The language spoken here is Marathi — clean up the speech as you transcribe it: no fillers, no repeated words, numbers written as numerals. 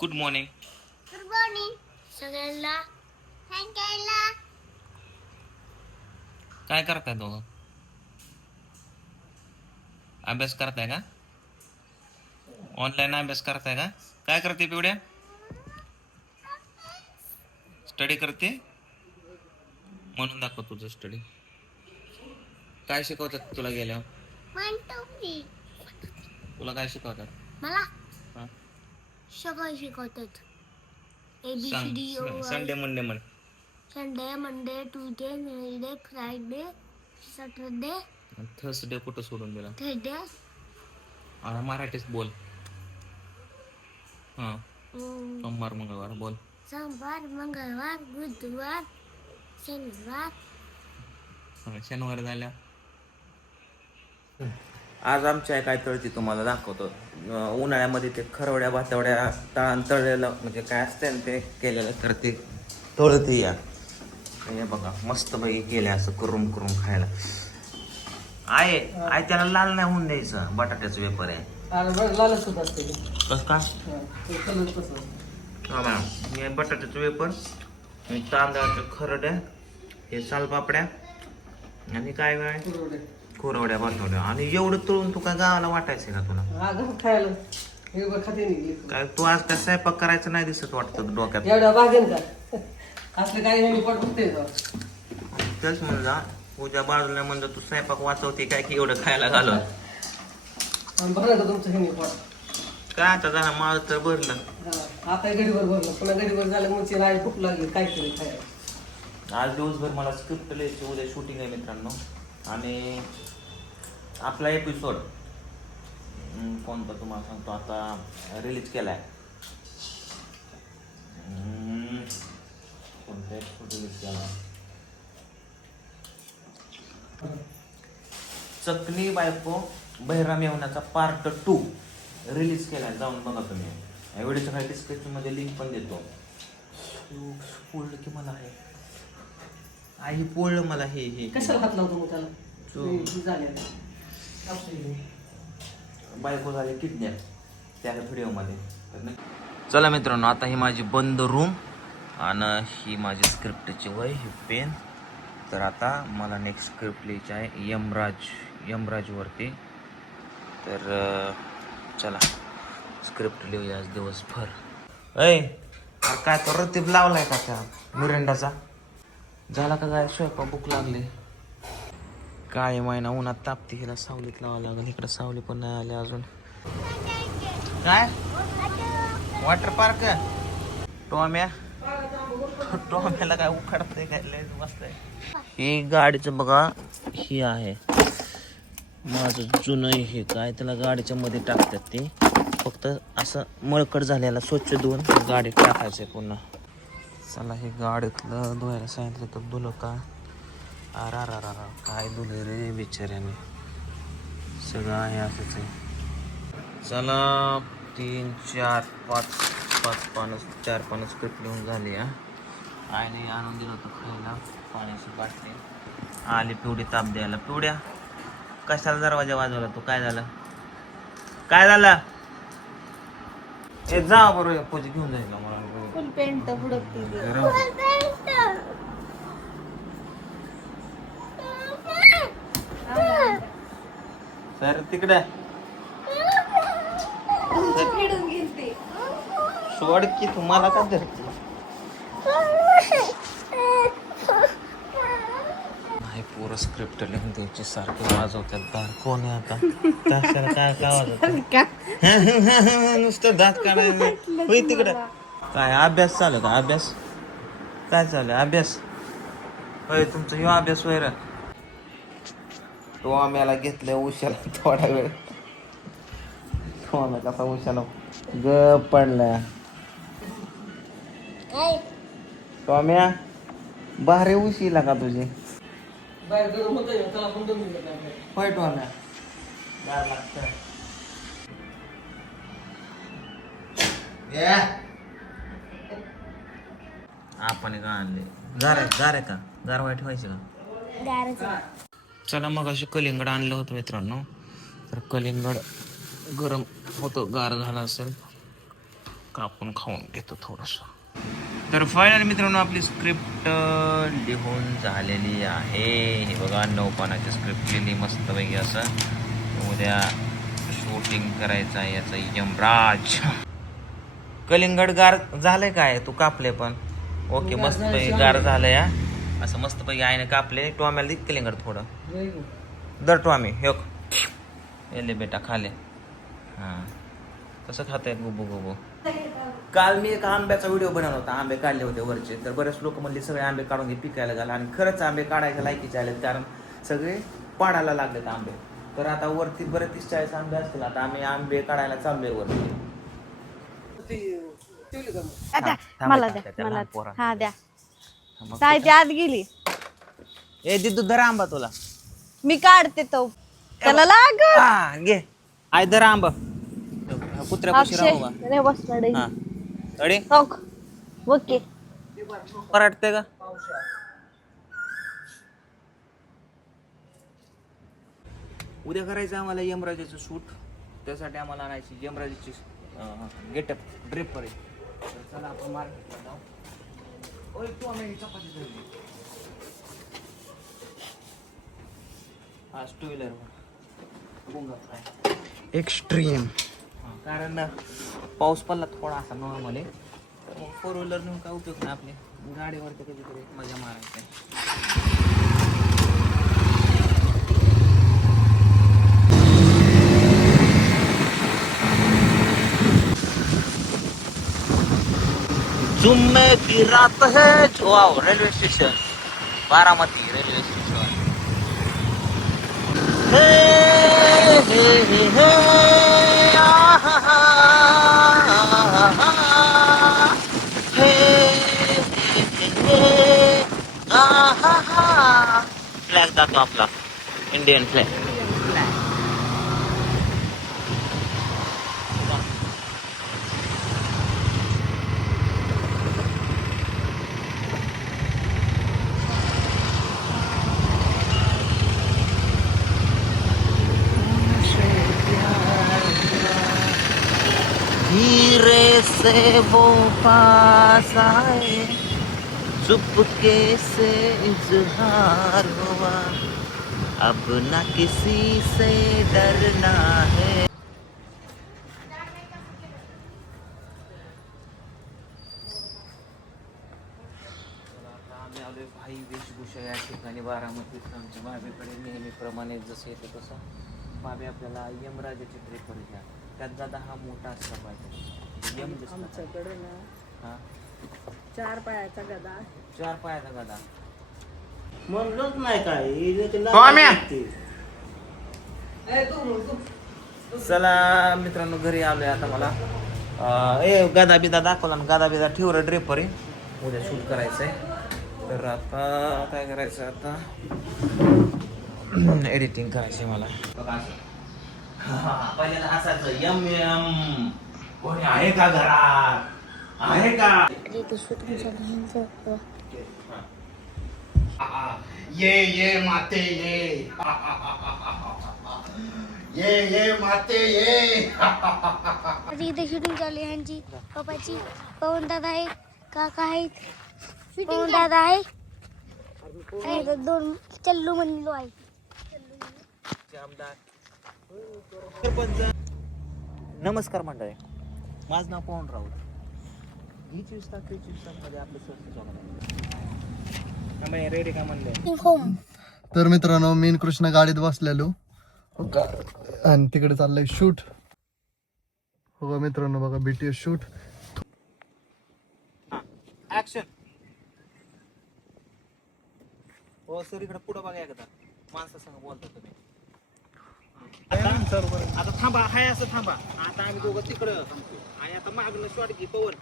Good morning. गुड मॉर्निंग सगळ्यांना. थँक्यू. काय करताय दोघं? अभ्यास करताय का? ऑनलाईन अभ्यास करताय का? काय करते पिवड्या? स्टडी करते म्हणून दाखव तुझं स्टडी. काय शिकवतात तुला गेल्यावर? तुला काय शिकवतात? मला हा? सगळं शिकवतात. सांग. ABCD संडे मंडे म्हण. Sunday Monday Tuesday Wednesday Friday Saturday Thursday कुठं सोडून दिला? थर्सडे आता मराठीच बोल. हा. सोमवार मंगळवार बोल. सोमवार मंगळवार बुधवार शनिवार. शनिवार झाल्या. आज आमची आई काय तळती तुम्हाला दाखवतो. उन्हाळ्यामध्ये ते खरवड्या भातवड्या तळलेलं म्हणजे काय असते ना ते केलेलं तर ते तळते या. हे बघा मस्त पैकी केले असं करून करून खायला. आहे आई त्याला लाल नाही होऊन द्यायचं. बटाट्याचं वेपर आहे. लालच होत असते कसं का? हे बटाट्याचं वेपर, तांदळाच्या खरड्या, हे सालपापड्या आणि काय काय कुरवड्या भातवड्या. आणि एवढं तळून तू काय गावाला वाटायचं का तुला? खायला खाते काय तू आज काय स्वयंपाक करायचं नाही दिसत वाटतं डोक्यात. एवढ्या भागेन का असलं काही नाही पोट बघते तेच म्हणला उद्या बाजूला म्हणलं तू स्वयंपाक वाचवते काय की एवढं खायला घालून. बघा का तुमचं हे पोट काय आता झालं माझं तर भरलं. आता गडीवर भरलं पुन्हा गडीवर झालं मग राय भूक लागली काय केलं खायला. आज दिवसभर मला स्क्रिप्ट लिहायची, उद्या शूटिंग आहे मित्रांनो. आणि आपला एपिसोड कोणता तुम्हाला सांगतो आता रिलीज केलाय. कोणता एपिसोड रिलीज केला? चकनी बायको बहिराम येवण्याचा पार्ट 2 रिलीज केलाय. जाऊन बघा तुम्ही. या व्हिडिओच्या खाली डिस्क्रिप्शन मध्ये लिंक पण देतो. पोळलं की मला हे आई पोळलं मला हे कशाला हात लावतो मग त्याला बायको झाली किडनॅप त्या व्हिडिओमध्ये. चला मित्रांनो, आता ही माझी बंद रूम आणि ही माझी स्क्रिप्टची वय, ही पेन. तर आता मला नेक्स्ट स्क्रिप्ट लिहायची आहे यमराजवरती. तर चला स्क्रिप्ट लिहूया आज दिवसभर. काय तर रतीब लावलाय का त्या मिरंडाचा? झाला का काय स्वयंपाक? भूक लागली. काय महिना उन्हात तापते, हिला सावलीत लावावं लागेल. इकडं सावली पण नाही आली अजून. काय वॉटर पार्क? टॉम्याला काय उखाडतंय काय? लय मस्त आहे. ही गाडीचं बघा, ही आहे माझं जुनं. हे काय त्याला गाडीच्या मध्ये टाकतात ते. फक्त असं मळकट झालेला स्वच्छ धुवून गाडीत टाकायचं पुन्हा. चला हे गाडीतलं धुवायला सांगितलं तर धुलं का? अरा काय धुले रे बिचाऱ्याने. सगळं आहे असंच आहे. चला 3 4 5 पानं 4 पानं स्क्रिप्ट लिहून झाली. आईने आणून दिलं होतं खायला पाण्याची बाटली. आली पिवडी ताप द्यायला. पिवड्या कशाला दरवाजा वाजवला तू? काय झालं? काय झालं? हे जा बरोबर पोजी घेऊन जाईल मला. फुल पेंट बुडकते सर तिकडे सोड की तुम्हाला का धरते? नाही पोरं स्क्रिप्ट लिहून द्यायची सारखे वाजवतात दार. कोण आहे आता? कशाला काय वाजवतात? नुसतं दात काढायचं होय तिकडं. काय अभ्यास चालू का? अभ्यास काय चालू? अभ्यास होय तुमचा ह्यो अभ्यास वैर. तो आम्हाला घेतलं उशाला थोडा वेळ. तो आम्ही कसा उशाला ग पडला. टॉम्या भारी उशीला का तुझे? बाहेर गरम होत त्याला पण दोन होय टॉम्या गार लागतं. आपण का आणले गार आहे का? गार वाईट व्हायचे का? चला मग असे कलिंगड आणलं होतं मित्रांनो. तर कलिंगड गरम होतं, गार झाला असेल. कापून खाऊन घेतो थोडस. तर फायनल मित्रांनो आपली स्क्रिप्ट लिहून झालेली आहे. हे बघा 9 पानाची स्क्रिप्ट लिहिली मस्तपैकी असं. उद्या शूटिंग करायचं आहे याचं यमराज. कलिंगड गार झालंय काय तू कापले पण ओके मस्तपैकी गार झालंय या असं मस्तपैकी आईने कापले. टोम्याला दे कलिंगड थोडं दर टोमी हे येले बेटा खाले. हां कसं खातायत गुबू गुबू. काल मी एक आंब्याचा व्हिडिओ बनवला होता. आंबे काढले होते वरचे. तर बरेच लोक म्हणले सगळे आंबे काढून घे पिकायला घाला. आणि खरंच आंबे काढायच्या लायकीचे आलेत कारण सगळे पाडायला लागलेत आंबे. तर आता वरती बरेच 30-40 आंबे असतील. आता आम्ही आंबे काढायला चाललोय वरती. मला द्या मला हा द्या. काय ती आत गेली. ए दिदू धर आंबा तुला. मी काढते तो त्याला लाग. हा घे आय धर आंबा. कुत्र्यापाशी राहू का. रे बसला हा अडे ओके पराठते का. उद्या करायचं आम्हाला यमराजाचं शूट. त्यासाठी आम्हाला आणायची यमराजाची गेटअप ड्रेपर आहे. तर चला आपण मार्केटला जाऊ. ओय तू आम्ही चपाती धरली. आज 2 व्हीलर एक्स्ट्रीम. कारण पाऊस पडला थोडासा नॉर्मल आहे. तर मग 4 व्हीलर नेऊन काय उपयोग नाही. आपली गाडीवरती कधीतरी मजा मारायची. जुम्मे की रात है wow railway station Baramati railway station. हे हे हे हे आहा हे हे आहा. फ्लॅग जातो आपला इंडियन फ्लॅग. धीरे से वो पास आए चुपके से इजहार हुआ अब न किसी से डरना है. आम्ही आलोय भाई वेशभूषा या ठिकाणी बारामतीत. आमच्या भाभीकडे नेहमीप्रमाणे जसं येतं तसं भाभी आपल्याला यमराजाची ड्रेपर घ्या. त्यात दादा हा मोठा असला पाहिजे. यम आमच्याकडे ना हा 4 पायाचा गदा. 4 पायाचा गदा म्हणलंच नाही काय. चला मित्रांनो घरी आलोय आता. मला गदा बिदा दाखवला ना. गदा बिदा ठेवलं ड्रेपर आहे. उद्या शूट करायचंय. तर आता काय करायचं आता एडिटिंग करायची मला. पहिल्यांदा हसायचं यम यम. कोणी आहे का घरात आहे का. ये माते ये माते ये. इथे शूटिंग चालू आहे यांची पप्पाची. पवन दादा आहे काका आहेत. पवन दादा आहे. 2 चल्लू म्हणलो आहे. नमस्कार मंडळी. माझं नाव पवन राऊत. ही 24 तास 23 तासमध्ये आपलं सहज रेडी का म्हणले. तर मित्रांनो मी कृष्ण गाडीत बसलेलो आणि तिकडे चाललंय शूट. हो मित्रांनो बघा BTS शूट. ऍक्शन. हो सर इकडे पुढं बघा एकदा. माणसासंग बोलता तुम्ही. आता थांबा हाय असं थांबा. आता आम्ही दोघं तिकडं आणि आता मागणं शॉट घे पवन.